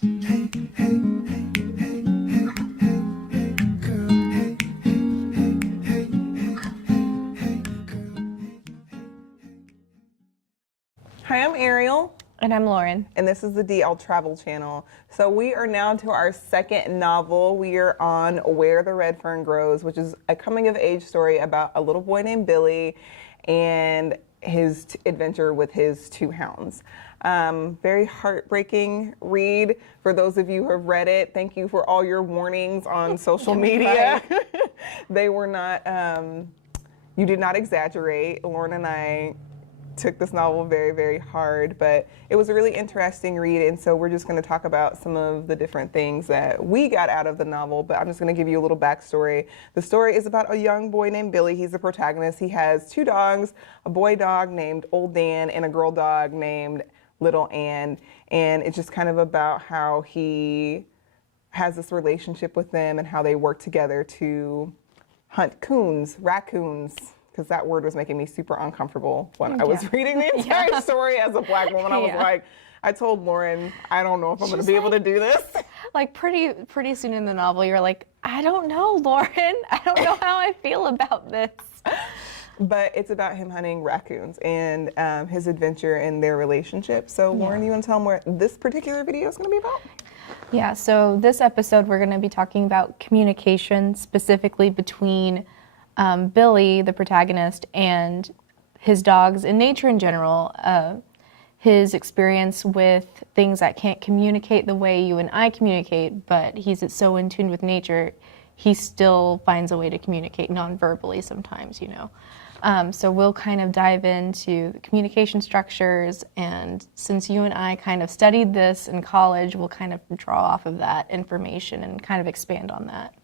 Hi, I'm Arielle. And I'm Lauren. And this is the DL Travel Channel. So we are now to our second novel. We are on Where the Red Fern Grows, which is a coming-of-age story about a little boy named Billy and his adventure with his two hounds. Very heartbreaking read. For those of you who have read it, thank you for all your warnings on social media. They were not, you did not exaggerate. Lauren and I took this novel very, very hard, but it was a really interesting read, and so we're just going to talk about some of the different things that we got out of the novel, but I'm just going to give you a little backstory. The story is about a young boy named Billy. He's the protagonist. He has two dogs, a boy dog named Old Dan and a girl dog named Little Ann, and it's just kind of about how he has this relationship with them and how they work together to hunt raccoons, because that word was making me super uncomfortable when I was reading the entire story as a Black woman. I was like, I told Lauren, I don't know if I'm going to be able to do this. Like pretty soon in the novel, you're like, I don't know, Lauren. I don't know how I feel about this. But it's about him hunting raccoons and his adventure and their relationship. So Lauren, you want to tell them what this particular video is going to be about? Yeah, so this episode we're going to be talking about communication, specifically between Billy, the protagonist, and his dogs and nature in general, his experience with things that can't communicate the way you and I communicate, but he's so in tune with nature, he still finds a way to communicate non-verbally sometimes, you know. So we'll kind of dive into the communication structures, and since you and I kind of studied this in college, we'll kind of draw off of that information and kind of expand on that.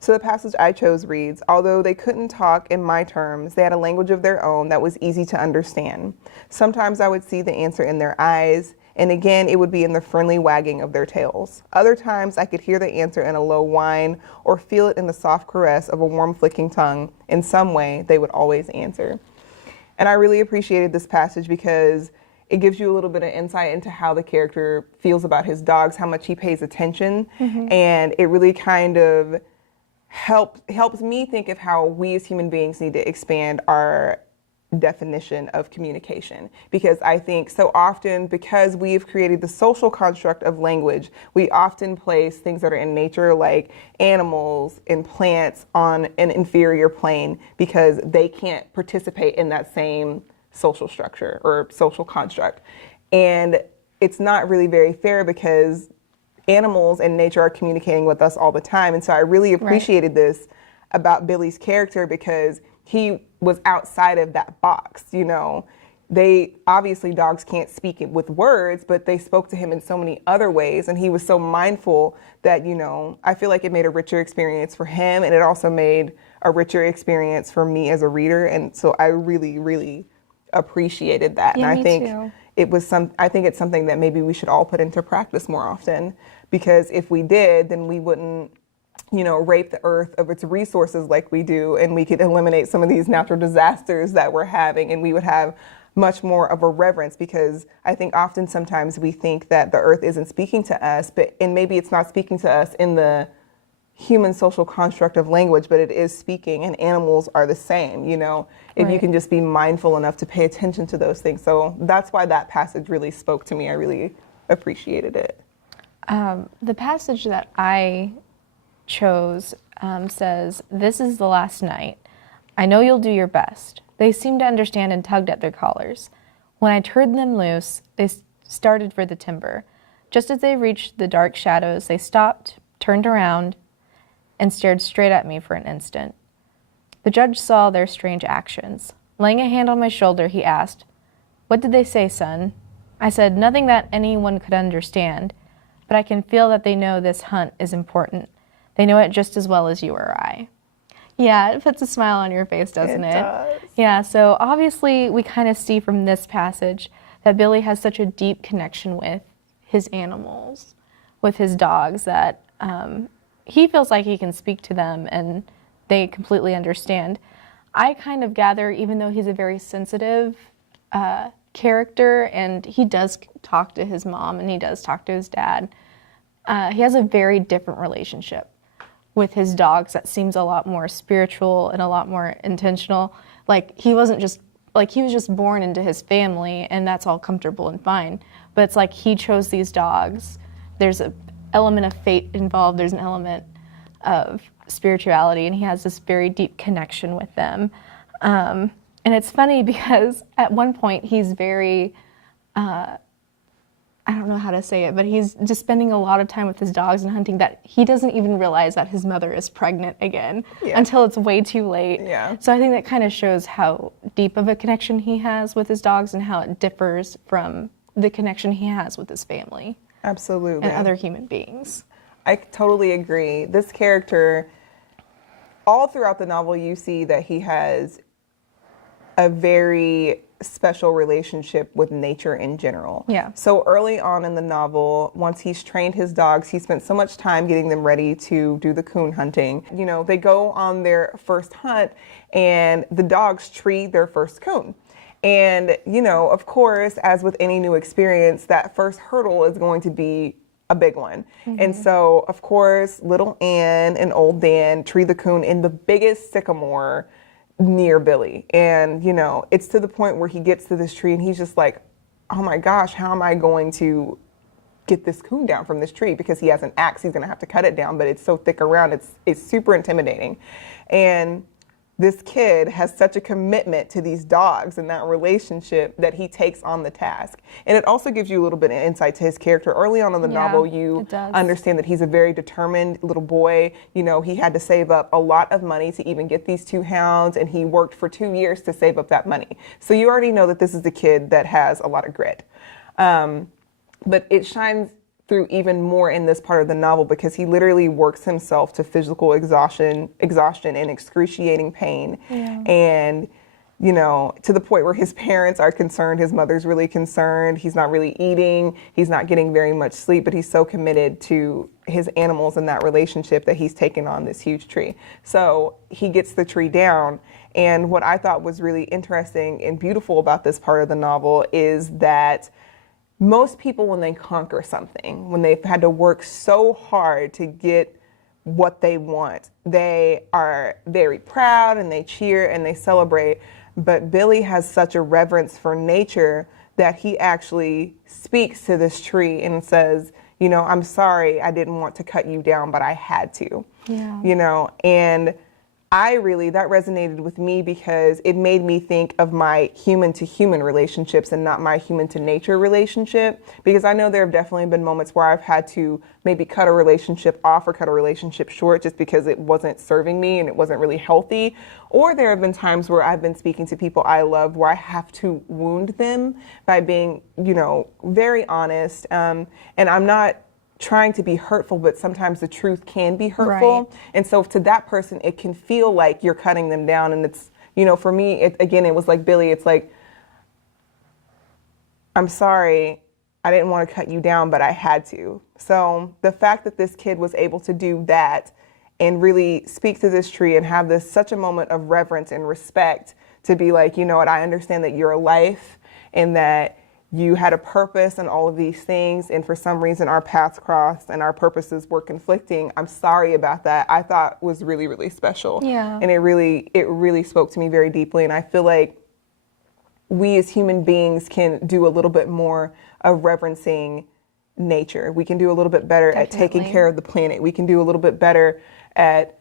So the passage I chose reads, although they couldn't talk in my terms, they had a language of their own that was easy to understand. Sometimes I would see the answer in their eyes, and again it would be in the friendly wagging of their tails. Other times I could hear the answer in a low whine or feel it in the soft caress of a warm flicking tongue. In some way, they would always answer. And I really appreciated this passage because it gives you a little bit of insight into how the character feels about his dogs, how much he pays attention, and it really kind of helps me think of how we as human beings need to expand our definition of communication. Because I think so often, because we've created the social construct of language, we often place things that are in nature, like animals and plants, on an inferior plane because they can't participate in that same social structure or social construct. And it's not really very fair because animals and nature are communicating with us all the time. And so I really appreciated this about Billy's character because he was outside of that box. You know, obviously dogs can't speak it with words, but they spoke to him in so many other ways. And he was so mindful that, you know, I feel like it made a richer experience for him. And it also made a richer experience for me as a reader. And so I really, really appreciated that. Yeah, and I think too. I think it's something that maybe we should all put into practice more often, because if we did, then we wouldn't, you know, rape the earth of its resources like we do, and we could eliminate some of these natural disasters that we're having, and we would have much more of a reverence, because I think often sometimes we think that the earth isn't speaking to us, and maybe it's not speaking to us in the human social construct of language, but it is speaking, and animals are the same, you know, if you can just be mindful enough to pay attention to those things. So that's why that passage really spoke to me. I really appreciated it. The passage that I chose says, "This is the last night. I know you'll do your best." They seemed to understand and tugged at their collars. When I turned them loose, they started for the timber. Just as they reached the dark shadows, they stopped, turned around, and stared straight at me for an instant. The judge saw their strange actions. Laying a hand on my shoulder, he asked, "What did they say, son?" I said, "Nothing that anyone could understand, but I can feel that they know this hunt is important. They know it just as well as you or I." Yeah, it puts a smile on your face, doesn't it? It does. Yeah, so obviously we kind of see from this passage that Billy has such a deep connection with his animals, with his dogs, that he feels like he can speak to them and they completely understand. I kind of gather, even though he's a very sensitive character, and he does talk to his mom and he does talk to his dad, he has a very different relationship with his dogs that seems a lot more spiritual and a lot more intentional. Like, he was just born into his family, and that's all comfortable and fine. But it's like he chose these dogs. There's an element of fate involved. There's an element of spirituality, and he has this very deep connection with them. And it's funny because at one point he's very, I don't know how to say it, but he's just spending a lot of time with his dogs and hunting that he doesn't even realize that his mother is pregnant again until it's way too late. Yeah. So I think that kind of shows how deep of a connection he has with his dogs and how it differs from the connection he has with his family. Absolutely. And other human beings. I totally agree. This character, all throughout the novel, you see that he has a very special relationship with nature in general. Yeah. So early on in the novel, once he's trained his dogs, he spent so much time getting them ready to do the coon hunting. You know, they go on their first hunt and the dogs tree their first coon. And, you know, of course, as with any new experience, that first hurdle is going to be a big one. Mm-hmm. And so, of course, little Ann and old Dan tree the coon in the biggest sycamore near Billy. And, you know, it's to the point where he gets to this tree and he's just like, oh my gosh, how am I going to get this coon down from this tree? Because he has an axe, he's going to have to cut it down, but it's so thick around, it's super intimidating. And this kid has such a commitment to these dogs and that relationship that he takes on the task. And it also gives you a little bit of insight to his character. Early on in the novel, you understand that he's a very determined little boy. You know, he had to save up a lot of money to even get these 2 hounds, and he worked for 2 years to save up that money. So you already know that this is a kid that has a lot of grit. But it shines through even more in this part of the novel because he literally works himself to physical exhaustion and excruciating pain. Yeah. And, you know, to the point where his parents are concerned, his mother's really concerned, he's not really eating, he's not getting very much sleep, but he's so committed to his animals and that relationship that he's taken on this huge tree. So he gets the tree down. And what I thought was really interesting and beautiful about this part of the novel is that most people, when they conquer something, when they've had to work so hard to get what they want, they are very proud and they cheer and they celebrate. But Billy has such a reverence for nature that he actually speaks to this tree and says, you know, I'm sorry, I didn't want to cut you down, but I had to. Yeah. You know, and that resonated with me because it made me think of my human to human relationships and not my human to nature relationship. Because I know there have definitely been moments where I've had to maybe cut a relationship off or cut a relationship short just because it wasn't serving me and it wasn't really healthy. Or there have been times where I've been speaking to people I loved where I have to wound them by being, you know, very honest. And I'm not trying to be hurtful, but sometimes the truth can be hurtful. Right. And so to that person, it can feel like you're cutting them down. And it's, you know, for me, it was like Billy, it's like, I'm sorry, I didn't want to cut you down, but I had to. So the fact that this kid was able to do that and really speak to this tree and have this such a moment of reverence and respect to be like, you know what, I understand that you're a life and that you had a purpose and all of these things, and for some reason our paths crossed and our purposes were conflicting. I'm sorry about that. I thought was really, really special. Yeah. And it really spoke to me very deeply. And I feel like we as human beings can do a little bit more of reverencing nature. We can do a little bit better at taking care of the planet. We can do a little bit better at,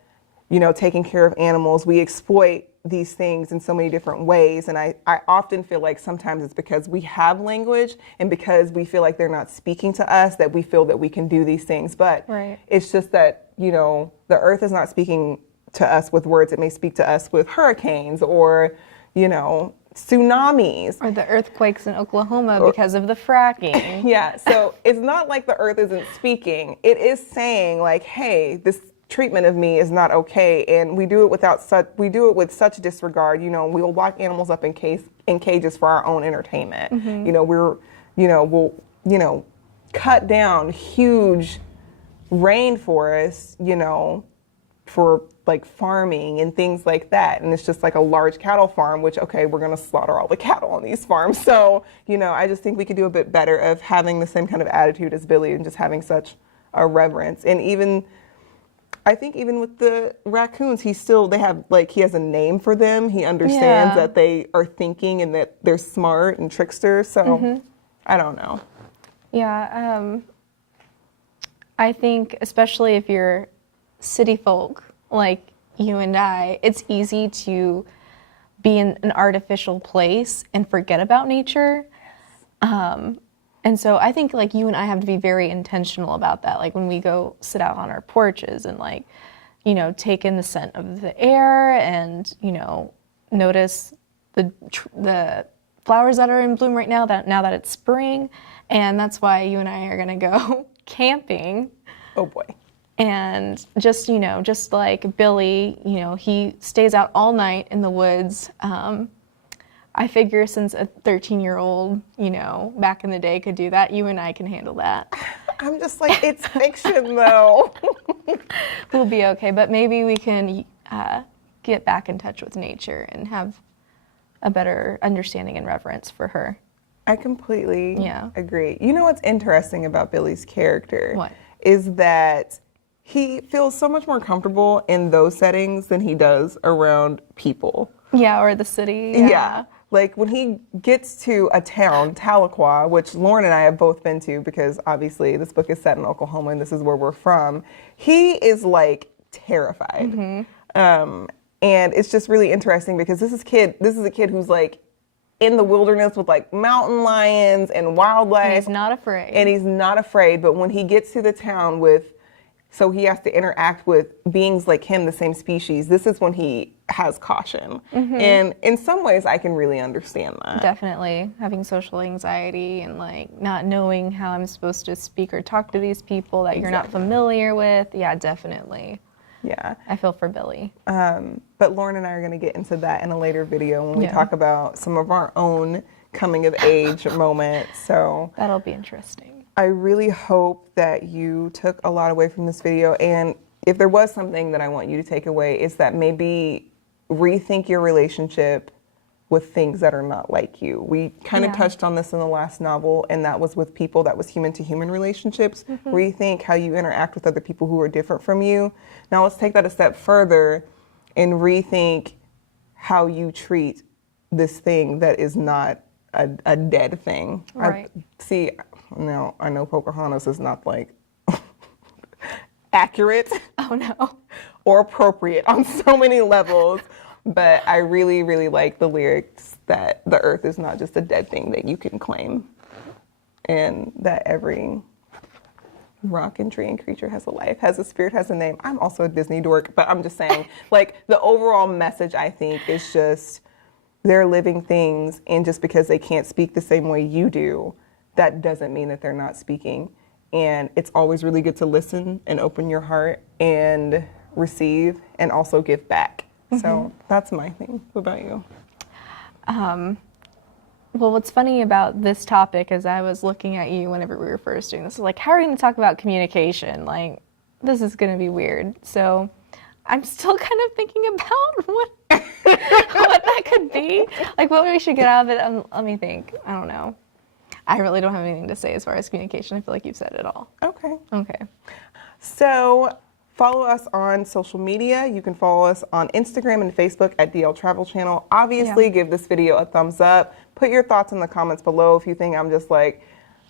you know, taking care of animals. We exploit these things in so many different ways. And I often feel like sometimes it's because we have language and because we feel like they're not speaking to us that we feel that we can do these things. But it's just that, you know, the earth is not speaking to us with words. It may speak to us with hurricanes or, you know, tsunamis. Or the earthquakes in Oklahoma because of the fracking. Yeah. So it's not like the earth isn't speaking. It is saying like, hey, this treatment of me is not okay, and we do it with such disregard. You know, we'll lock animals up in cages for our own entertainment. Mm-hmm. You know, we'll cut down huge rainforests, you know, for like farming and things like that. And it's just like a large cattle farm, which, okay, we're going to slaughter all the cattle on these farms. So, you know, I just think we could do a bit better of having the same kind of attitude as Billy and just having such a reverence. And even, I think even with the raccoons, he has a name for them. He understands that they are thinking and that they're smart and tricksters. So I don't know. Yeah, I think especially if you're city folk like you and I, it's easy to be in an artificial place and forget about nature. And so I think like you and I have to be very intentional about that. Like when we go sit out on our porches and like, you know, take in the scent of the air and, you know, notice the flowers that are in bloom right now that it's spring. And that's why you and I are going to go camping. Oh boy. And just, you know, just like Billy, you know, he stays out all night in the woods. I figure since a 13-year-old, you know, back in the day could do that, you and I can handle that. I'm just like, it's fiction though. We'll be okay, but maybe we can get back in touch with nature and have a better understanding and reverence for her. I completely agree. You know what's interesting about Billy's character? What? Is that he feels so much more comfortable in those settings than he does around people. Yeah, or the city. Yeah. Like when he gets to a town, Tahlequah, which Lauren and I have both been to because obviously this book is set in Oklahoma and this is where we're from, he is like terrified. And it's just really interesting because this is a kid who's like in the wilderness with like mountain lions and wildlife. And he's not afraid. And he's not afraid, but when he gets to the town so he has to interact with beings like him, the same species, this is when he has caution. And in some ways, I can really understand that. Definitely. Having social anxiety and like not knowing how I'm supposed to speak or talk to these people that you're not familiar with. Yeah, definitely. Yeah. I feel for Billy. But Lauren and I are going to get into that in a later video when we talk about some of our own coming of age moments. So that'll be interesting. I really hope that you took a lot away from this video. And if there was something that I want you to take away, is that maybe rethink your relationship with things that are not like you. We kind of touched on this in the last novel, and that was with people, that was human-to-human relationships. Rethink how you interact with other people who are different from you. Now let's take that a step further and rethink how you treat this thing that is not a dead thing. Right. Now, I know Pocahontas is not like accurate. Oh no. Or appropriate on so many levels, but I really, really like the lyrics that the earth is not just a dead thing that you can claim, and that every rock and tree and creature has a life, has a spirit, has a name. I'm also a Disney dork, but I'm just saying, like, the overall message, I think, is just they're living things, and just because they can't speak the same way you do, that doesn't mean that they're not speaking. And it's always really good to listen and open your heart and receive and also give back. So that's my thing. What about you? Well, what's funny about this topic is I was looking at you whenever we were first doing this. Like, how are we going to talk about communication? Like, this is going to be weird. So I'm still kind of thinking about what that could be. Like, what we should get out of it. Let me think. I don't know. I really don't have anything to say as far as communication. I feel like you've said it all. Okay. Okay. So follow us on social media. You can follow us on Instagram and Facebook at DL Travel Channel. Obviously, give this video a thumbs up. Put your thoughts in the comments below if you think I'm just like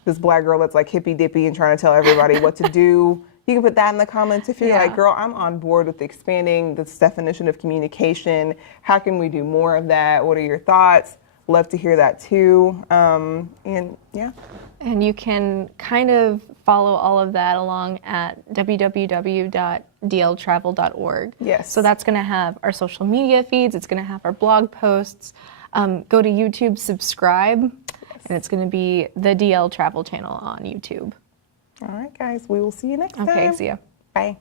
this black girl that's like hippy dippy and trying to tell everybody what to do. You can put that in the comments if you're like, girl, I'm on board with expanding this definition of communication. How can we do more of that? What are your thoughts? Love to hear that too. And you can kind of follow all of that along at www.dltravel.org. Yes. So that's going to have our social media feeds. It's going to have our blog posts. Go to YouTube, subscribe, and it's going to be the DL Travel Channel on YouTube. All right, guys. We will see you next time. Okay, see ya. Bye.